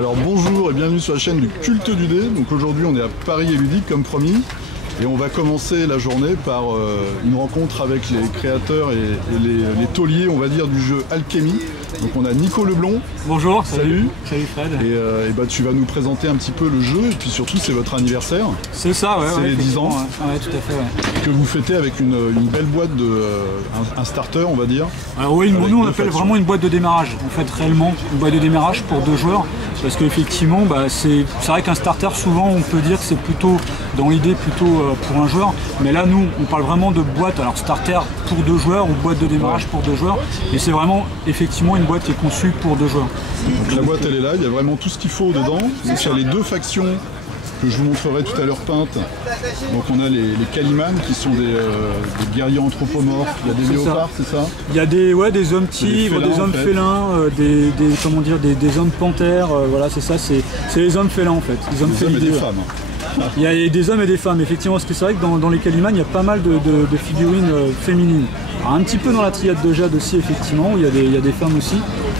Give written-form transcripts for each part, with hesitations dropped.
Alors bonjour et bienvenue sur la chaîne du Culte du Dé. Donc aujourd'hui on est à Paris et Ludique comme promis. Et on va commencer la journée par une rencontre avec les créateurs et les tauliers, on va dire, du jeu Alchemy. Donc on a Nico Leblond. Bonjour. Salut. Salut Fred. Et bah, tu vas nous présenter un petit peu le jeu et puis surtout c'est votre anniversaire. C'est ça, ouais. C'est les 10 ans. Ouais, tout à fait, ouais. Que vous fêtez avec une belle boîte de un starter, on va dire. Alors oui, nous on appelle vraiment une boîte de démarrage. En fait, réellement, une boîte de démarrage pour 2 joueurs. Parce qu'effectivement, bah, c'est vrai qu'un starter, souvent, on peut dire que c'est plutôt, dans l'idée, plutôt pour un joueur. Mais là, nous, on parle vraiment de boîte, alors starter pour 2 joueurs ou boîte de démarrage pour 2 joueurs. Et c'est vraiment, effectivement, une boîte qui est conçue pour 2 joueurs. Donc la boîte, elle est là, il y a vraiment tout ce qu'il faut dedans. Donc il y a les 2 factions que je vous montrerai tout à l'heure peintes. Donc on a les Calimans qui sont des guerriers anthropomorphes, il y a des léopards, c'est ça? Il y a des hommes tigres, des hommes félins, des hommes panthères, voilà c'est ça, c'est les hommes félins en fait. Les hommes et des femmes. Il y a des hommes et des femmes, effectivement, parce que c'est vrai que dans les Calimans, il y a pas mal de figurines féminines. Alors, un petit peu dans la triade de Jade aussi, effectivement, il y a des femmes aussi.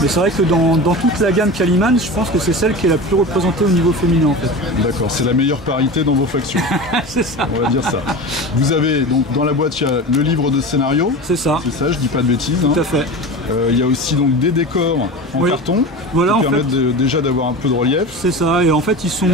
Mais c'est vrai que dans toute la gamme Caliman, je pense que c'est celle qui est la plus représentée au niveau féminin, en fait. D'accord, c'est la meilleure parité dans vos factions. C'est ça. On va dire ça. Vous avez, donc, dans la boîte, il y a le livre de scénario. C'est ça. C'est ça, je dis pas de bêtises. Tout à fait. Il y a aussi donc des décors en carton voilà, qui permettent déjà d'avoir un peu de relief. C'est ça, et en fait ils sont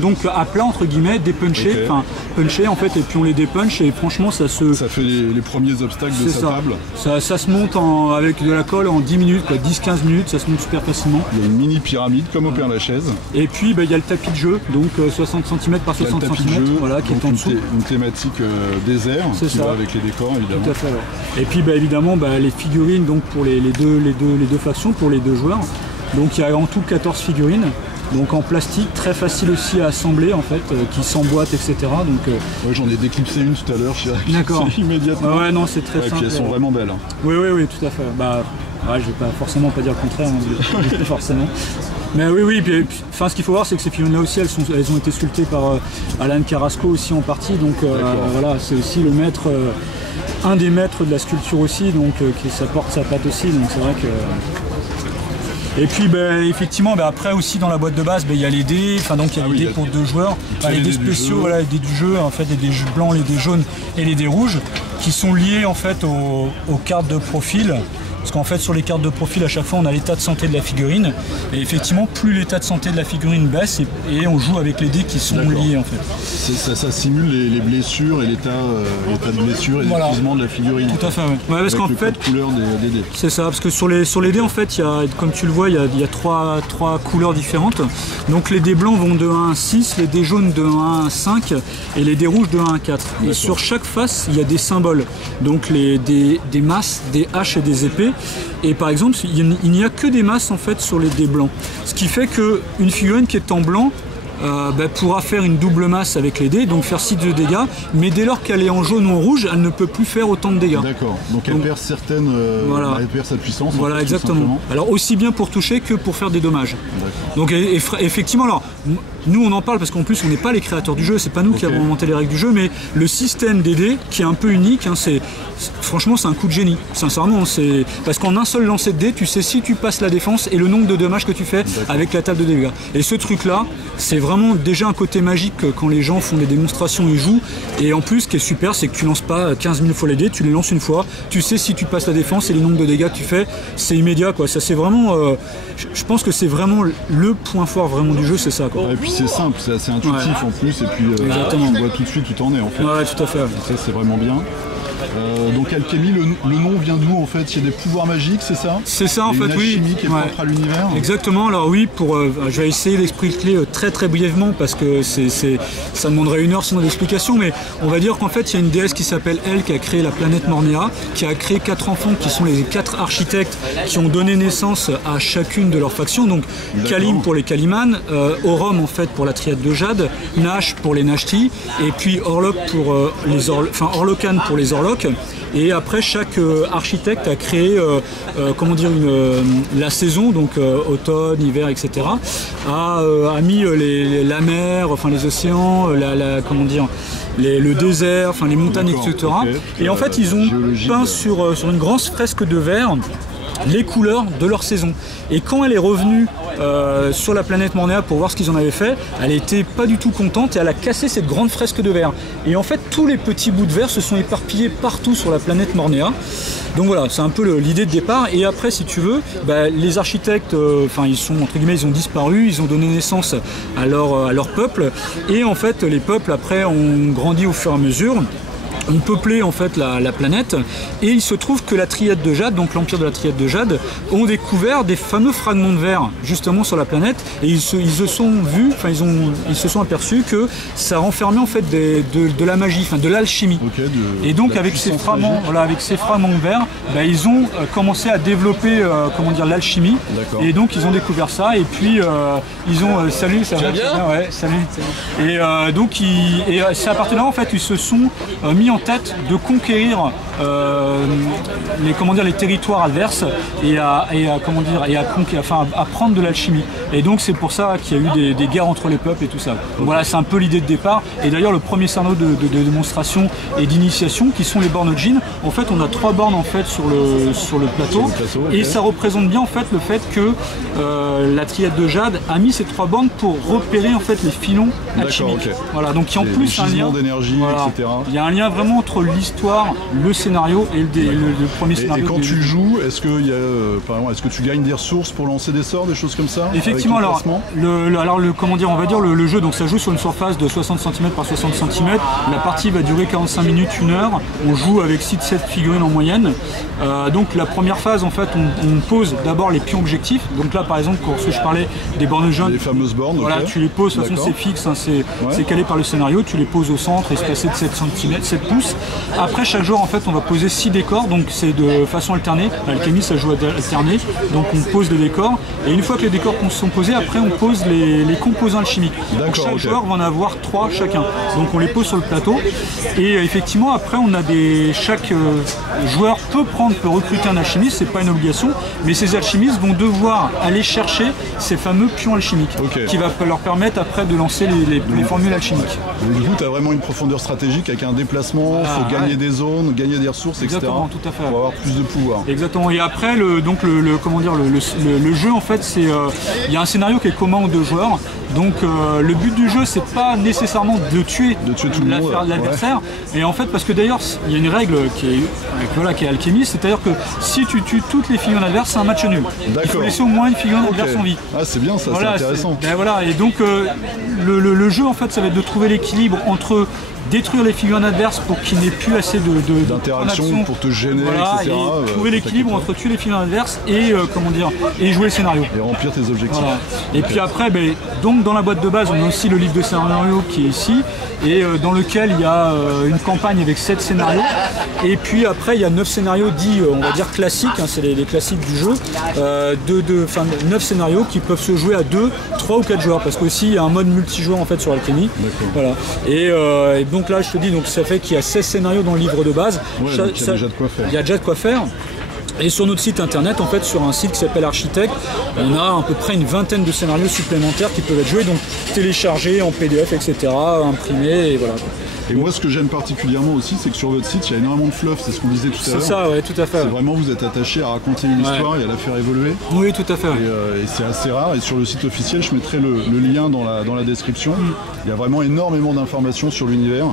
donc à plat entre guillemets, dépunchés, enfin punchés en fait, et puis on les dépunch et franchement ça fait les premiers obstacles de sa table. Ça se monte avec de la colle en 10 minutes, 10-15 minutes, ça se monte super facilement. Il y a une mini pyramide comme au Père-Lachaise. Et puis il y a le tapis de jeu, donc 60 cm par 60 cm, voilà, qui est en dessous. Une thématique désert qui va avec les décors évidemment. Tout à fait, ouais. Et puis évidemment les figurines donc pour les deux factions, pour les 2 joueurs. Donc il y a en tout 14 figurines, donc en plastique, très facile aussi à assembler en fait, qui s'emboîtent, etc. Donc, ouais, j'en ai déclipsé une tout à l'heure, d'accord. Immédiatement. Ouais, non, c'est très simple. Et puis elles sont vraiment belles. Oui, tout à fait. Bah, ouais, je vais pas forcément pas dire le contraire, hein, forcément. Mais oui, puis, enfin, ce qu'il faut voir, c'est que ces figurines-là aussi, elles ont été sculptées par Alan Carrasco aussi en partie, donc voilà, c'est aussi le maître. Un des maîtres de la sculpture aussi, donc ça porte sa patte aussi, donc c'est vrai que... Et puis effectivement après aussi dans la boîte de base il y a les dés, donc il y a les dés pour 2 joueurs, les dés spéciaux, voilà, les dés du jeu, en fait les dés blancs, les dés jaunes et les dés rouges qui sont liés en fait aux cartes de profil. Parce qu'en fait sur les cartes de profil à chaque fois on a l'état de santé de la figurine et effectivement plus l'état de santé de la figurine baisse et on joue avec les dés qui sont liés en fait. Ça simule les blessures et l'état de blessure et d'épuisement de la figurine. Tout à fait, ouais. Parce qu'en fait, couleur des dés. C'est ça, parce que sur les dés en fait, comme tu le vois, il y a 3 couleurs différentes. Donc les dés blancs vont de 1 à 6, les dés jaunes de 1 à 5 et les dés rouges de 1 à 4. Et sur chaque face, il y a des symboles. Donc des masses, des haches et des épées. Et par exemple, il n'y a que des masses en fait sur les dés blancs. Ce qui fait qu'une figurine qui est en blanc pourra faire une double masse avec les dés, donc faire 6 de dégâts, mais dès lors qu'elle est en jaune ou en rouge, elle ne peut plus faire autant de dégâts. D'accord, donc elle perd elle perd sa puissance. Voilà, exactement. Alors aussi bien pour toucher que pour faire des dommages. Donc effectivement, alors nous on en parle parce qu'en plus on n'est pas les créateurs du jeu, c'est pas nous qui avons inventé les règles du jeu, mais le système des dés qui est un peu unique, hein, franchement c'est un coup de génie, sincèrement, parce qu'en un seul lancer de dés, tu sais si tu passes la défense et le nombre de dommages que tu fais avec la table de dégâts. Et ce truc là, c'est vraiment déjà un côté magique quand les gens font des démonstrations et jouent, et en plus ce qui est super c'est que tu lances pas 15 000 fois les dés, tu les lances une fois, tu sais si tu passes la défense et le nombre de dégâts que tu fais, c'est immédiat quoi. Ça c'est vraiment, je pense que c'est vraiment le point fort vraiment du jeu, c'est ça quoi. Et puis c'est simple, c'est assez intuitif en plus, et puis on voit tout de suite où t'en es en fait. Ouais, tout à fait. Ça c'est vraiment bien. Donc Alchemy, le nom vient d'où en fait? Il y a des pouvoirs magiques, c'est ça? C'est ça en fait, oui. Une alchimie qui est propre à l'univers. Exactement, alors oui, je vais essayer d'expliquer très très brièvement parce que ça demanderait 1 heure sinon d'explication, mais on va dire qu'en fait il y a une déesse qui s'appelle Elle qui a créé la planète Mornéa, qui a créé 4 enfants qui sont les 4 architectes qui ont donné naissance à chacune de leurs factions, donc Kalim pour les Calimans, Orom en fait pour la triade de Jade, Nash pour les Nashti, et puis Orlok pour Orlokan pour les Orloks. Et après chaque architecte a créé la saison, donc automne, hiver, etc. a mis la mer, enfin les océans, le désert, enfin les montagnes, etc. Et en fait ils ont peint sur une grosse fresque de verre les couleurs de leur saison. Et quand elle est revenue sur la planète Mornéa pour voir ce qu'ils en avaient fait, elle était pas du tout contente et elle a cassé cette grande fresque de verre. Et en fait, tous les petits bouts de verre se sont éparpillés partout sur la planète Mornéa. Donc voilà, c'est un peu l'idée de départ. Et après, si tu veux, les architectes, ils sont entre guillemets, ils ont disparu, ils ont donné naissance à leur peuple. Et en fait, les peuples après ont grandi au fur et à mesure. ont peuplé en fait la planète, et il se trouve que la Triade de Jade, donc l'Empire de la Triade de Jade, ont découvert des fameux fragments de verre justement sur la planète, et ils se sont aperçus que ça renfermait en fait de la magie, de l'alchimie. Okay, et donc avec ces fragments de verre, ils ont commencé à développer l'alchimie, et donc ils ont découvert ça, et puis ils ont salut, ça va bien, ouais, salut. Et donc c'est à partir de là en fait ils se sont mis en tête de conquérir les territoires adverses et à prendre de l'alchimie. Et donc c'est pour ça qu'il y a eu des guerres entre les peuples et tout ça. Donc voilà, c'est un peu l'idée de départ. Et d'ailleurs le premier scénario de démonstration et d'initiation qui sont les bornes Djinn. En fait on a 3 bornes en fait sur le plateau, okay. Et ça représente bien en fait le fait que la Triade de Jade a mis ces 3 bornes pour repérer en fait les filons alchimiques. Okay. Voilà, donc il y a en plus un lien d'énergie, voilà, etc. Il y a un lien vraiment entre l'histoire, le scénario et le premier scénario. Et quand tu joues, est-ce que tu gagnes des ressources pour lancer des sorts, des choses comme ça? Effectivement, le jeu, donc ça joue sur une surface de 60 cm par 60 cm. La partie va durer 45 minutes, 1 heure. On joue avec 6-7 figurines en moyenne. Donc la première phase, en fait, on pose d'abord les pions objectifs. Donc là, par exemple, quand je parlais des bornes jaunes, les fameuses bornes, voilà, okay. Tu les poses, de toute façon c'est fixe, hein, c'est calé par le scénario, tu les poses au centre, espacés de 7 cm, 7 pouces. Après chaque joueur, en fait, on va poser 6 décors, donc c'est de façon alternée. L'alchimie, ça joue alterné, donc on pose les décors, et une fois que les décors sont posés, après on pose les composants alchimiques. Donc chaque joueur va en avoir 3 chacun. Donc on les pose sur le plateau, et effectivement après chaque joueur peut recruter un alchimiste, c'est pas une obligation, mais ces alchimistes vont devoir aller chercher ces fameux pions alchimiques, qui va leur permettre après de lancer les formules alchimiques. Donc, du coup, tu as vraiment une profondeur stratégique avec un déplacement, il faut gagner des zones, gagner des ressources, exactement, etc. Tout à fait. Pour avoir plus de pouvoir. Exactement. Et après, le jeu, en fait, il y a un scénario qui est commun aux 2 joueurs. Donc le but du jeu, c'est pas nécessairement de tuer tout l'adversaire. Ouais. Et en fait, parce que d'ailleurs, il y a une règle qui est alchimiste, c'est-à-dire que si tu tues toutes les figurines adverses, c'est un match nul. Il faut laisser au moins une figurine adverse en vie. Ah, c'est bien ça, voilà, c'est intéressant. Et donc le jeu, en fait, ça va être de trouver l'équilibre entre détruire les figurines adverses pour qu'il n'y ait plus assez d'interaction pour te gêner, etc. Et trouver l'équilibre entre tuer les figurines adverses et et jouer le scénario. Et remplir tes objectifs. Voilà. Et puis après, donc dans la boîte de base, on a aussi le livre de scénario qui est ici, et dans lequel il y a une campagne avec 7 scénarios. Et puis après, il y a 9 scénarios dits, on va dire classiques, hein, c'est les classiques du jeu. 9 scénarios qui peuvent se jouer à 2, 3 ou 4 joueurs, parce qu'aussi il y a un mode multijoueur en fait sur Alchemy. Voilà. Et donc là, je te dis, donc ça fait qu'il y a 16 scénarios dans le livre de base. Ouais, il y a déjà de quoi faire. Il y a déjà de quoi faire. Et sur notre site internet, en fait, sur un site qui s'appelle Architect, on a à peu près une vingtaine de scénarios supplémentaires qui peuvent être joués, donc téléchargés en PDF, etc., imprimés, et voilà. Et moi, ce que j'aime particulièrement aussi, c'est que sur votre site, il y a énormément de fluff, c'est ce qu'on disait tout à l'heure. C'est ça, ouais, tout à fait. C'est vraiment, vous êtes attaché à raconter une histoire et à la faire évoluer. Oui, tout à fait. Et c'est assez rare. Et sur le site officiel, je mettrai le lien dans la description. Il y a vraiment énormément d'informations sur l'univers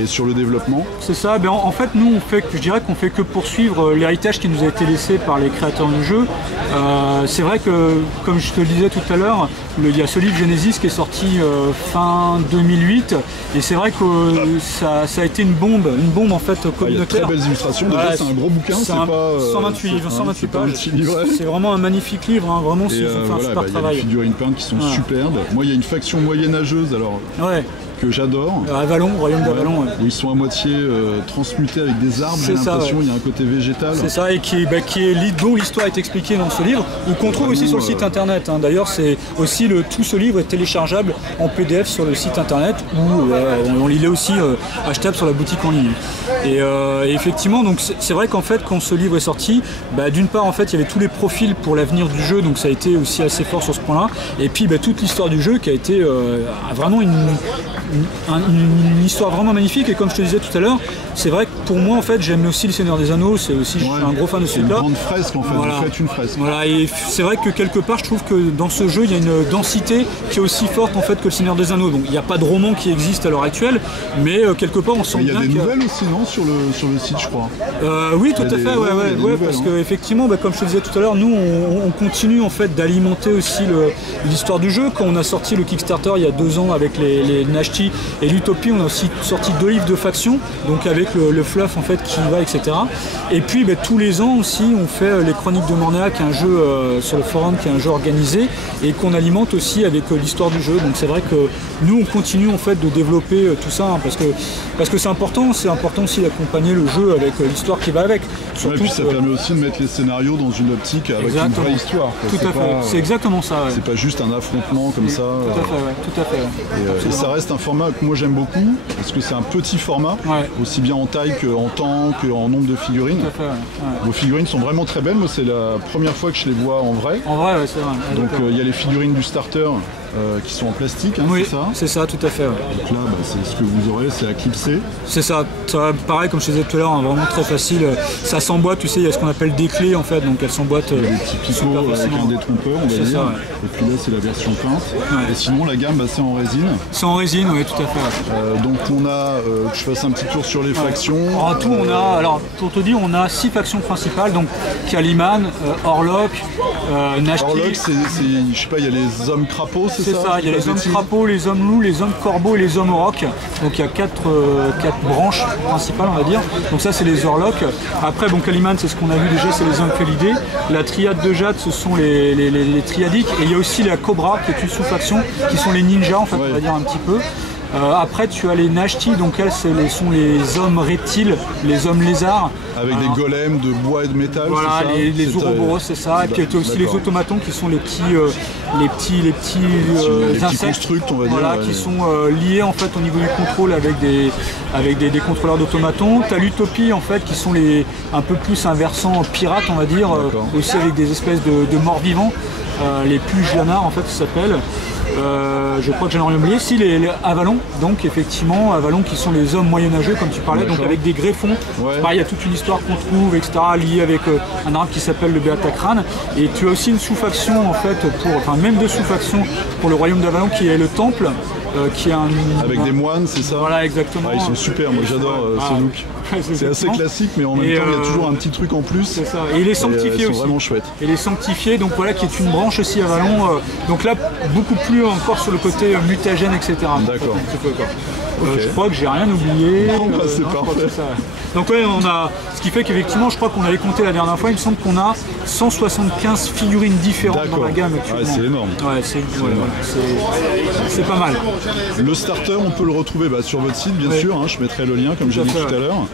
et sur le développement. C'est ça. En fait, nous, je dirais qu'on fait que poursuivre l'héritage qui nous a été laissé par les créateurs du jeu. C'est vrai que, comme je te le disais tout à l'heure, il y a ce livre Genesis qui est sorti fin 2008. Et c'est vrai que ça a été une bombe en fait communautaire. Il y a de très belles illustrations, déjà c'est un gros bouquin, c'est pas... 128 livres, 128 pages. C'est vraiment un magnifique livre, hein. Vraiment ils ont fait un super travail. Il y a des figurines peintes qui sont superbes. Moi il y a une faction moyenâgeuse alors que j'adore. Avalon, royaume d'Avalon. Où ils sont à moitié transmutés avec des arbres, j'ai l'impression, il y a un côté végétal. C'est ça, et dont l'histoire est expliquée dans ce livre, ou qu'on trouve aussi sur le site internet. Hein. D'ailleurs, c'est aussi tout ce livre est téléchargeable en PDF sur le site internet, où on l'est aussi achetable sur la boutique en ligne. Et effectivement, donc c'est vrai qu'en fait, quand ce livre est sorti, d'une part, en fait, il y avait tous les profils pour l'avenir du jeu, donc ça a été aussi assez fort sur ce point-là. Et puis toute l'histoire du jeu qui a été vraiment une une histoire vraiment magnifique. Et comme je te disais tout à l'heure, c'est vrai que pour moi en fait j'aime aussi le Seigneur des Anneaux, c'est aussi je suis un gros fan de celui-là. Une grande fresque en fait, voilà. Vous faites une fresque. Voilà, et c'est vrai que quelque part je trouve que dans ce jeu il y a une densité qui est aussi forte en fait que le Seigneur des Anneaux. Donc il n'y a pas de roman qui existe à l'heure actuelle, mais quelque part on sent bien. Il y a des nouvelles aussi non sur le site je crois. Oui tout à fait, ouais, parce que effectivement comme je te disais tout à l'heure, nous on continue en fait d'alimenter aussi l'histoire du jeu. Quand on a sorti le Kickstarter il y a 2 ans avec les Nashti et l'Utopie, on a aussi sorti 2 livres de faction, donc avec le fluff en fait qui va, etc. Et puis tous les ans aussi on fait les Chroniques de Mornéa, qui est un jeu sur le forum, qui est un jeu organisé et qu'on alimente aussi avec l'histoire du jeu. Donc c'est vrai que nous on continue en fait de développer tout ça parce que c'est important aussi d'accompagner le jeu avec l'histoire qui va avec. Surtout puis ça permet aussi de mettre les scénarios dans une optique avec une vraie histoire. Tout à fait, c'est exactement ça. C'est pas juste un affrontement comme ça. Tout à fait. Et ça reste un format que moi j'aime beaucoup parce que c'est un petit format, aussi bien en taille qu'en temps, qu'en nombre de figurines. Tout à fait, Vos figurines sont vraiment très belles. Moi c'est la première fois que je les vois en vrai. En vrai, c'est vrai. Donc il y a les figurines du starter qui sont en plastique, oui, c'est ça? C'est ça, tout à fait. Donc là, c'est ce que vous aurez, c'est à clipser. C'est ça, pareil comme je te disais tout à l'heure, vraiment très facile. Ça s'emboîte, tu sais, il y a ce qu'on appelle des clés en fait, donc elles s'emboîtent. Des petits picots avec un détrompeur, on va dire. Ça, Et puis là, c'est la version peinte. Et sinon, la gamme, c'est en résine. C'est en résine, oui, tout à fait. Donc on a, que je fasse un petit tour sur les factions. En tout, on a, alors pour te dire, on a 6 factions principales, donc Kaliman, Orlok, Nashti. Orlok, je sais pas, il y a les hommes crapauds, c'est ça? Il y a les hommes crapauds, les hommes loups, les hommes corbeaux et les hommes aurochs. Donc il y a 4 branches principales, on va dire. Donc ça, c'est les Orlok. Après, bon, Kaliman, c'est ce qu'on a vu déjà, c'est les hommes félidés. La triade de Jade, ce sont les triadiques. Et il y a aussi la Cobra, qui est une sous-faction, qui sont les ninjas, en fait, on va dire un petit peu. Après, tu as les Nashti, donc elles sont les hommes reptiles, les hommes lézards. Avec des golems de bois et de métal. Voilà, les Ouroboros, c'est ça. Et puis tu as aussi les automatons qui sont les petits insectes, constructs, on va dire. Qui sont liés en fait au niveau du contrôle avec des contrôleurs d'automatons. Tu as l'Utopie en fait qui sont un peu plus un versant pirate, on va dire, aussi avec des espèces de morts vivants. Les Pujlanars en fait ça s'appelle. Je crois que j'en ai rien oublié. Si les Avalon, donc effectivement Avalon qui sont les hommes moyenâgeux comme tu parlais, donc avec des greffons. Pareil, il y a toute une histoire qu'on trouve, etc. liée avec un arbre qui s'appelle le Beatacrane. Et tu as aussi une sous-faction en fait même 2 sous-factions pour le royaume d'Avalon qui est le Temple. Qui est avec des moines, c'est ça? Voilà, exactement. Ils sont super, moi j'adore ce look. C'est assez classique, mais en même temps, il y a toujours un petit truc en plus. C'est ça. Et il est sanctifié aussi. Vraiment chouette. Et il est sanctifié, donc voilà, qui est une branche aussi à Avalon. Donc là, beaucoup plus encore sur le côté mutagène, etc. D'accord. Je crois que j'ai rien oublié. C'est parfait. Donc on a, ce qui fait qu'effectivement, je crois qu'on avait compté la dernière fois, il me semble qu'on a 175 figurines différentes dans la gamme actuellement. C'est énorme. C'est pas mal. Le starter, on peut le retrouver sur votre site, bien sûr. Je mettrai le lien, comme j'ai dit tout à l'heure.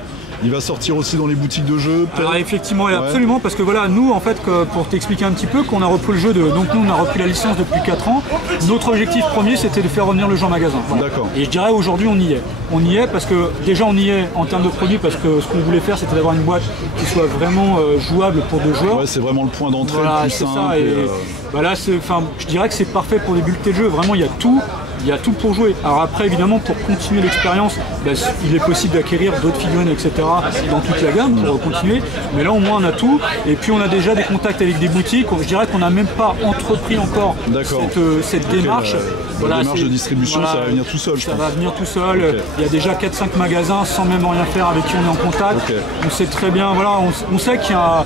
Il va sortir aussi dans les boutiques de jeux. Alors effectivement, absolument, parce que voilà, nous en fait, pour t'expliquer un petit peu, qu'on a repris le jeu, donc nous on a repris la licence depuis 4 ans. Notre objectif premier, c'était de faire revenir le jeu en magasin. Voilà. D'accord. Et je dirais aujourd'hui on y est. On y est parce que déjà on y est en termes de produits, parce que ce qu'on voulait faire, c'était d'avoir une boîte qui soit vraiment jouable pour 2 joueurs. Ouais, c'est vraiment le point d'entrée. Voilà, c'est ça. Et là, je dirais que c'est parfait pour débuter le jeu. Vraiment, il y a tout. Il y a tout pour jouer. Alors après, évidemment, pour continuer l'expérience, il est possible d'acquérir d'autres figurines, etc. dans toute la gamme pour continuer. Mais là, au moins, on a tout. Et puis, on a déjà des contacts avec des boutiques. Je dirais qu'on n'a même pas entrepris encore cette démarche. La démarche de distribution, ça va venir tout seul. Ça va venir tout seul. Il y a déjà 4-5 magasins sans même rien faire avec qui on est en contact. On sait très bien, voilà, on sait qu'il y a...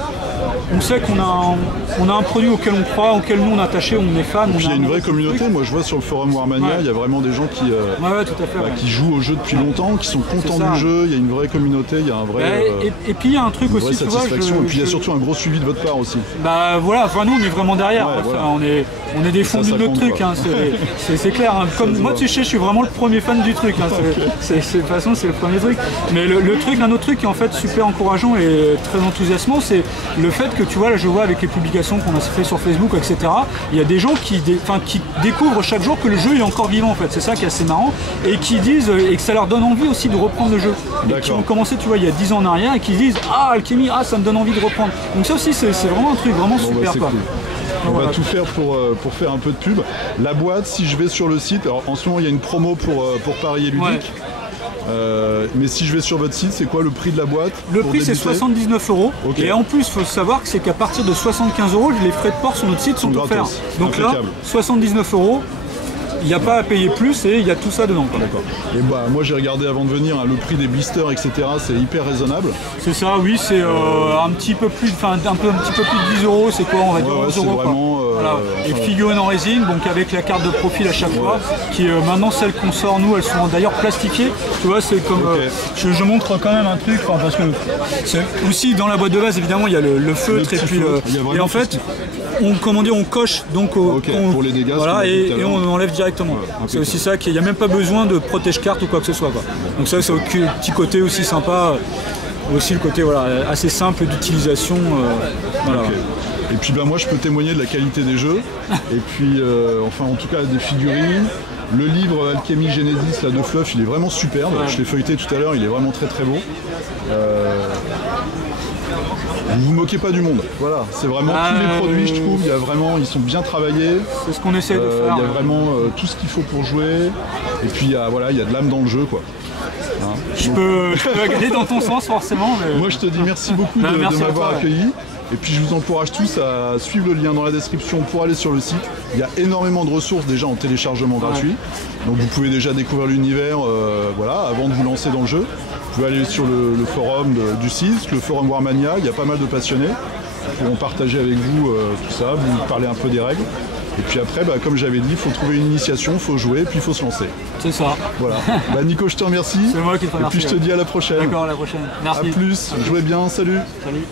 On sait qu'on a un produit auquel on croit, auquel nous on est attaché, on est fan. Puis il y a une vraie communauté. Moi je vois sur le forum Warmania, il y a vraiment des gens qui jouent au jeu depuis longtemps, qui sont contents du jeu. Il y a une vraie communauté, il y a un vrai. Et puis il y a un truc aussi, tu vois. Et puis il y a surtout un gros suivi de votre part aussi. Voilà, nous on est vraiment derrière. On est des fondus de notre truc. C'est clair. Comme moi, tu sais, je suis vraiment le premier fan du truc. De toute façon, c'est le premier truc. Mais un autre truc qui est en fait super encourageant et très enthousiasmant, c'est le fait que tu vois, là je vois avec les publications qu'on a fait sur Facebook, etc. Il y a des gens qui découvrent chaque jour que le jeu est encore vivant en fait. C'est ça qui est assez marrant. Et qui disent, et que ça leur donne envie aussi de reprendre le jeu. Et qui ont commencé, tu vois, il y a 10 ans en arrière et qui disent, Alchemy, ça me donne envie de reprendre. Donc ça aussi, c'est vraiment un truc vraiment super. Cool. On voilà. va tout faire pour faire un peu de pub. La boîte, si je vais sur le site, alors en ce moment il y a une promo pour Paris et Ludique. Ouais. Mais si je vais sur votre site, c'est quoi le prix de la boîte? Le prix c'est 79 €. Ok. Et en plus, il faut savoir que c'est qu'à partir de 75 €, les frais de port sur notre site sont Gratos. offerts. Donc là, Impeccable. 79 €, il n'y a pas à payer plus et il y a tout ça dedans, quoi. D'accord. Et bah moi j'ai regardé avant de venir, hein, le prix des blisters, etc. C'est hyper raisonnable. C'est ça, oui, c'est un petit peu plus de 10 €, c'est quoi, on va dire Ouais, 11 c'est €. quoi. vraiment, Voilà. Et figurines en résine, donc avec la carte de profil à chaque fois, qui maintenant celles qu'on sort nous, elles sont d'ailleurs plastifiées. Tu vois, c'est comme Ok. je montre quand même un truc, parce que c'est aussi dans la boîte de base évidemment il y a le feutre et petit puis feutre, il y a vraiment et en fait on coche donc Ok, pour les dégâts, voilà, ce qu'on a dit tout à et l'heure. on enlève directement. C'est aussi ça qu'il n'y a même pas besoin de protège-carte ou quoi que ce soit, quoi. Donc ça c'est un petit côté aussi sympa, aussi le côté voilà, assez simple d'utilisation. Voilà. Ok. Et puis bah moi je peux témoigner de la qualité des jeux. Et puis enfin en tout cas des figurines. Le livre Alchemy Genesis là, de Fluff, il est vraiment superbe. Je l'ai feuilleté tout à l'heure, il est vraiment très très beau. Vous vous moquez pas du monde. Voilà, c'est vraiment tous les produits, je trouve. Il y a vraiment, ils sont bien travaillés. C'est ce qu'on essaie de faire. Il y a vraiment tout ce qu'il faut pour jouer. Et puis voilà, il y a de l'âme dans le jeu, quoi. Hein. Je peux aller dans ton sens forcément. Mais... Moi je te dis merci beaucoup de merci à m'avoir toi, accueilli. Et puis je vous encourage tous à suivre le lien dans la description pour aller sur le site. Il y a énormément de ressources déjà en téléchargement gratuit. Donc vous pouvez déjà découvrir l'univers voilà, avant de vous lancer dans le jeu. Vous pouvez aller sur le forum du CISC, le forum Warmania, il y a pas mal de passionnés qui pourront partager avec vous tout ça, vous parler un peu des règles. Et puis après, bah, comme j'avais dit, il faut trouver une initiation, il faut jouer, puis il faut se lancer. C'est ça. Voilà. Bah, Nico, je te remercie. C'est moi qui te remercie. Et puis je te dis à la prochaine. D'accord, à la prochaine. Merci. A plus, jouez bien, salut. Salut.